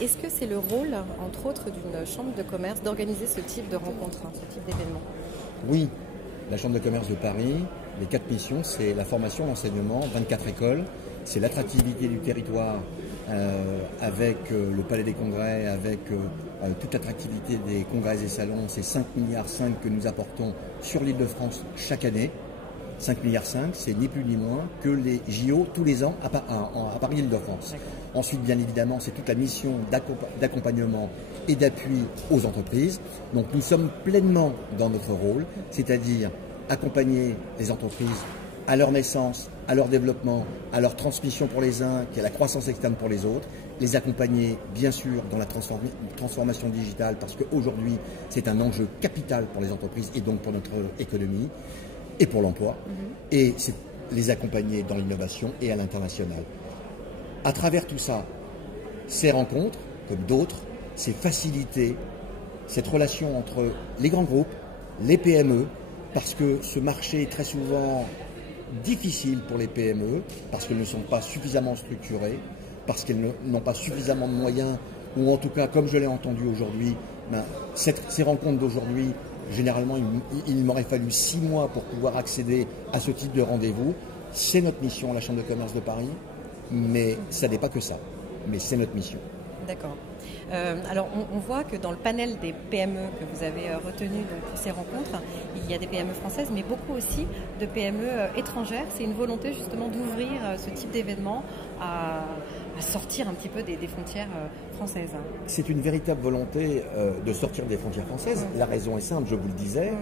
Est-ce que c'est le rôle, entre autres, d'une chambre de commerce d'organiser ce type de rencontre, ce type d'événement? Oui, la Chambre de commerce de Paris, les 4 missions, c'est la formation, l'enseignement, 24 écoles, c'est l'attractivité du territoire avec le Palais des Congrès, avec toute l'attractivité des congrès et salons, c'est 5,5 milliards que nous apportons sur l'Île-de-France chaque année. 5,5 milliards, c'est ni plus ni moins que les JO tous les ans à Paris-Île-de-France. Ensuite, bien évidemment, c'est toute la mission d'accompagnement et d'appui aux entreprises. Donc nous sommes pleinement dans notre rôle, c'est-à-dire accompagner les entreprises à leur naissance, à leur développement, à leur transmission pour les uns, qui est la croissance externe pour les autres, les accompagner bien sûr dans la transformation digitale parce qu'aujourd'hui c'est un enjeu capital pour les entreprises et donc pour notre économie et pour l'emploi, et c'est les accompagner dans l'innovation et à l'international. À travers tout ça, ces rencontres, comme d'autres, c'est faciliter cette relation entre les grands groupes, les PME, parce que ce marché est très souvent difficile pour les PME, parce qu'elles ne sont pas suffisamment structurées, parce qu'elles n'ont pas suffisamment de moyens, ou en tout cas, comme je l'ai entendu aujourd'hui, ces rencontres d'aujourd'hui, généralement, il m'aurait fallu 6 mois pour pouvoir accéder à ce type de rendez-vous. C'est notre mission, la Chambre de commerce de Paris, mais ça n'est pas que ça, mais c'est notre mission. D'accord. Alors, on voit que dans le panel des PME que vous avez retenu pour ces rencontres, il y a des PME françaises, mais beaucoup aussi de PME étrangères. C'est une volonté justement d'ouvrir ce type d'événement à sortir un petit peu des frontières françaises. C'est une véritable volonté de sortir des frontières françaises. La raison est simple, je vous le disais,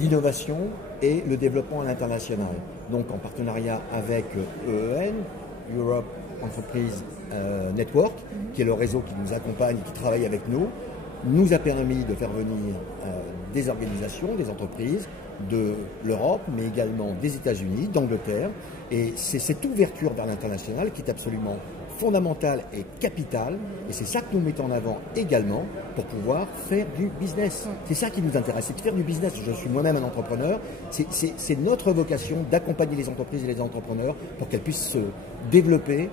l'innovation et le développement à l'international. Donc en partenariat avec EEN, Europe Entreprise Network, qui est le réseau qui nous accompagne, qui travaille avec nous, nous a permis de faire venir des organisations, des entreprises de l'Europe, mais également des États-Unis, d'Angleterre. Et c'est cette ouverture vers l'international qui est absolument fondamentale et capitale. Et c'est ça que nous mettons en avant également pour pouvoir faire du business. C'est ça qui nous intéresse, c'est de faire du business. Je suis moi-même un entrepreneur. C'est notre vocation d'accompagner les entreprises et les entrepreneurs pour qu'elles puissent se développer.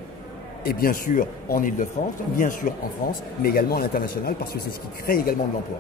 Et bien sûr en Île-de-France, bien sûr en France, mais également à l'international, parce que c'est ce qui crée également de l'emploi.